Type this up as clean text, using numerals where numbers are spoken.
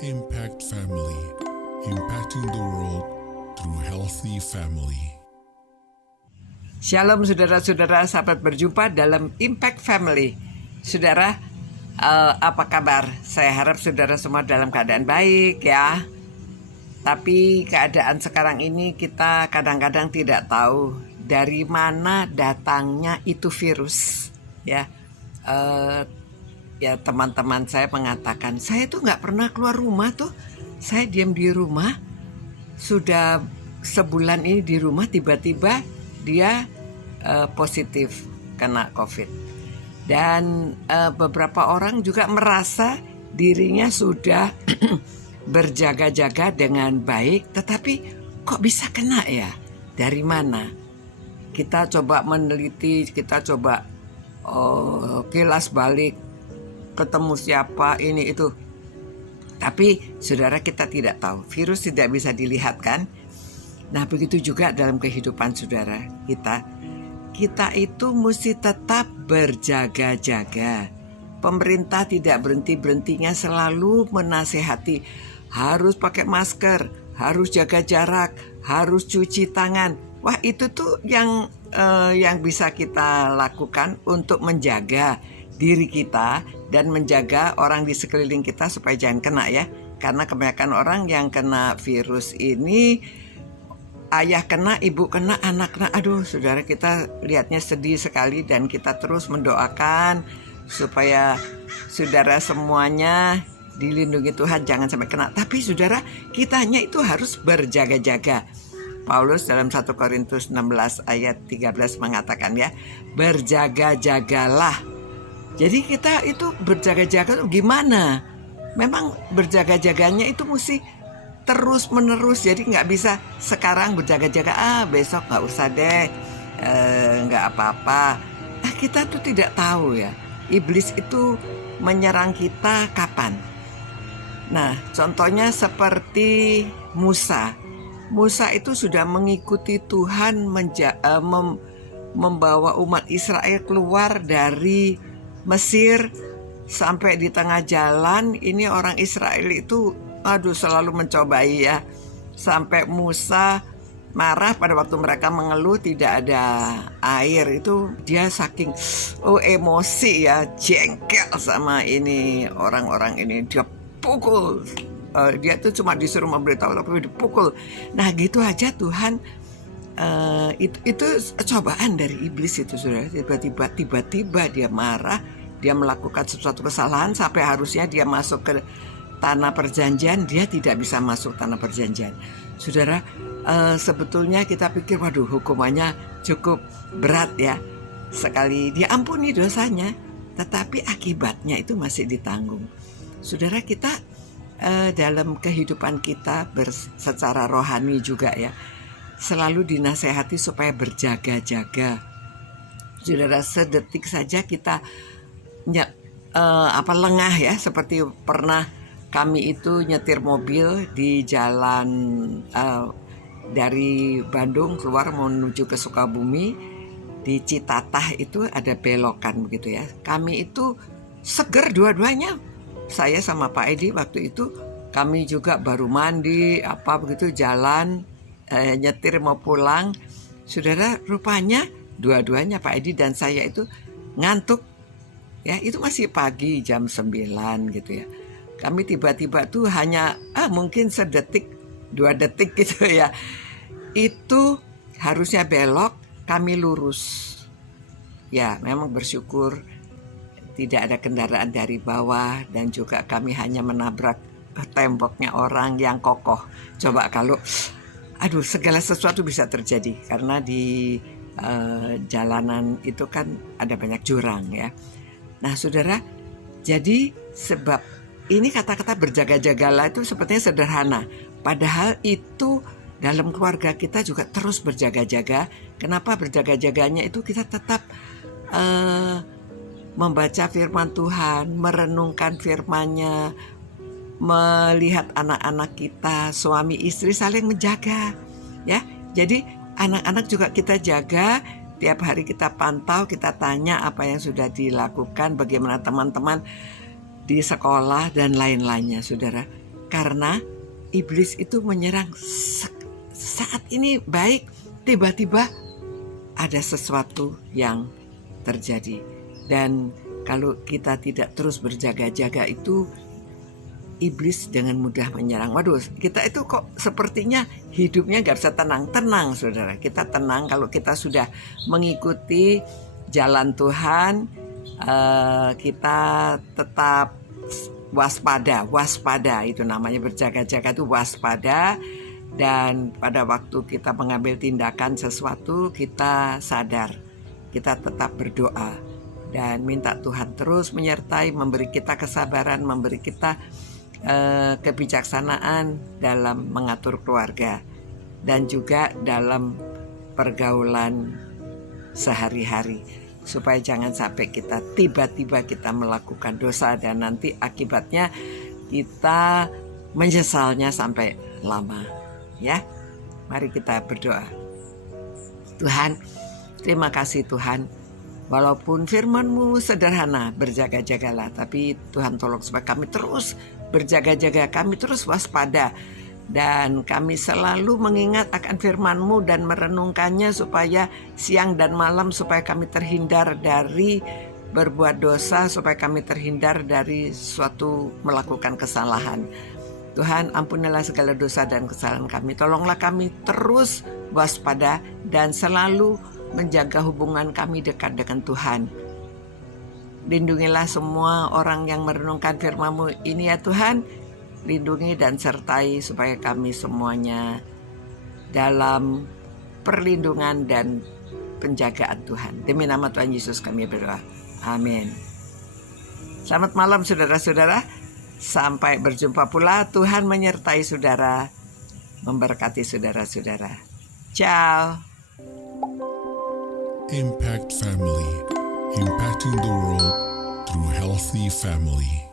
Impact Family, impacting the world through healthy family. Shalom saudara-saudara, sahabat berjumpa dalam Impact Family. Saudara, apa kabar? Saya harap saudara semua dalam keadaan baik ya. Tapi keadaan sekarang ini kita kadang-kadang tidak tahu dari mana datangnya itu virus. Ya, ya teman-teman saya mengatakan, saya tuh nggak pernah keluar rumah tuh. Saya diam di rumah, sudah sebulan ini di rumah, tiba-tiba dia positif kena COVID. Dan beberapa orang juga merasa dirinya sudah berjaga-jaga dengan baik, tetapi kok bisa kena ya? Dari mana? Kita coba meneliti, kita coba kilas balik, ketemu siapa, ini itu. Tapi saudara, kita tidak tahu. Virus tidak bisa dilihat kan? Nah, begitu juga dalam kehidupan saudara kita. Kita itu mesti tetap berjaga-jaga. Pemerintah tidak berhenti-berhentinya selalu menasehati. Harus pakai masker, harus jaga jarak, harus cuci tangan. Wah, itu tuh yang bisa kita lakukan untuk menjaga diri kita dan menjaga orang di sekeliling kita supaya jangan kena ya. Karena kebanyakan orang yang kena virus ini, ayah kena, ibu kena, anak kena. Aduh, saudara, kita lihatnya sedih sekali dan kita terus mendoakan supaya saudara semuanya dilindungi Tuhan, jangan sampai kena. Tapi saudara, kitanya itu harus berjaga-jaga. Paulus dalam 1 Korintus 16 ayat 13 mengatakan ya, berjaga-jagalah. Jadi kita itu berjaga-jaga gimana? Memang berjaga-jaganya itu mesti terus menerus. Jadi nggak bisa sekarang berjaga-jaga, besok nggak usah deh, nggak apa-apa. Nah, kita tuh tidak tahu ya, iblis itu menyerang kita kapan. Nah, contohnya seperti Musa. Musa itu sudah mengikuti Tuhan membawa umat Israel keluar dari Mesir. Sampai di tengah jalan ini orang Israel itu selalu mencobai ya. Sampai Musa marah pada waktu mereka mengeluh tidak ada air. Itu dia saking emosi ya, jengkel sama ini orang-orang ini. Dia pukul. Dia tuh cuma disuruh memberitahu tapi dipukul. Nah gitu aja Tuhan. Itu cobaan dari iblis itu saudara. Tiba-tiba dia marah, dia melakukan sesuatu kesalahan sampai harusnya dia masuk ke tanah perjanjian, dia tidak bisa masuk tanah perjanjian. Saudara, sebetulnya kita pikir waduh hukumannya cukup berat ya, sekali diampuni dosanya, tetapi akibatnya itu masih ditanggung. Saudara, kita dalam kehidupan kita secara rohani juga ya, selalu dinasehati supaya berjaga-jaga. Saudara, sedetik saja kita lengah ya, seperti pernah kami itu nyetir mobil di jalan dari Bandung keluar menuju ke Sukabumi. Di Citatah itu ada belokan begitu ya. Kami itu seger dua-duanya. Saya sama Pak Edi waktu itu, kami juga baru mandi begitu jalan nyetir mau pulang. Saudara, rupanya dua-duanya Pak Edi dan saya itu ngantuk. Ya, itu masih pagi jam 9 gitu ya. Kami tiba-tiba tuh hanya mungkin sedetik, 2 detik gitu ya. Itu harusnya belok, kami lurus. Ya, memang bersyukur tidak ada kendaraan dari bawah dan juga kami hanya menabrak temboknya orang yang kokoh. Coba kalau segala sesuatu bisa terjadi karena di jalanan itu kan ada banyak jurang ya. Nah saudara, jadi sebab ini kata-kata berjaga-jagalah itu sepertinya sederhana. Padahal itu dalam keluarga kita juga terus berjaga-jaga. Kenapa berjaga-jaganya itu kita tetap membaca firman Tuhan, merenungkan firman-Nya, melihat anak-anak kita, suami istri saling menjaga ya. Jadi anak-anak juga kita jaga. Tiap hari kita pantau, kita tanya apa yang sudah dilakukan, bagaimana teman-teman di sekolah dan lain-lainnya saudara. Karena iblis itu menyerang saat ini baik, tiba-tiba ada sesuatu yang terjadi. Dan kalau kita tidak terus berjaga-jaga itu, iblis dengan mudah menyerang. Waduh, kita itu kok sepertinya hidupnya gak bisa tenang, saudara. Kita tenang kalau kita sudah mengikuti jalan Tuhan. Kita tetap waspada itu namanya berjaga-jaga, itu waspada. Dan pada waktu kita mengambil tindakan sesuatu, kita sadar, kita tetap berdoa dan minta Tuhan terus menyertai, memberi kita kesabaran, memberi kita kebijaksanaan dalam mengatur keluarga dan juga dalam pergaulan sehari-hari, supaya jangan sampai kita tiba-tiba kita melakukan dosa dan nanti akibatnya kita menyesalnya sampai lama. Ya, mari kita berdoa. Tuhan, terima kasih Tuhan. Walaupun firman-Mu sederhana, berjaga-jagalah, tapi Tuhan tolong supaya kami terus berjaga-jaga, kami terus waspada, dan kami selalu mengingat akan firman-Mu dan merenungkannya supaya siang dan malam, supaya kami terhindar dari berbuat dosa, supaya kami terhindar dari suatu melakukan kesalahan. Tuhan, ampunilah segala dosa dan kesalahan kami. Tolonglah kami terus waspada dan selalu menjaga hubungan kami dekat dengan Tuhan. Lindungilah semua orang yang merenungkan firman-Mu ini ya Tuhan. Lindungi dan sertai supaya kami semuanya dalam perlindungan dan penjagaan Tuhan. Demi nama Tuhan Yesus kami berdoa. Amin. Selamat malam saudara-saudara. Sampai berjumpa pula. Tuhan menyertai saudara, memberkati saudara-saudara. Ciao. Impact Family, impacting the world through healthy family.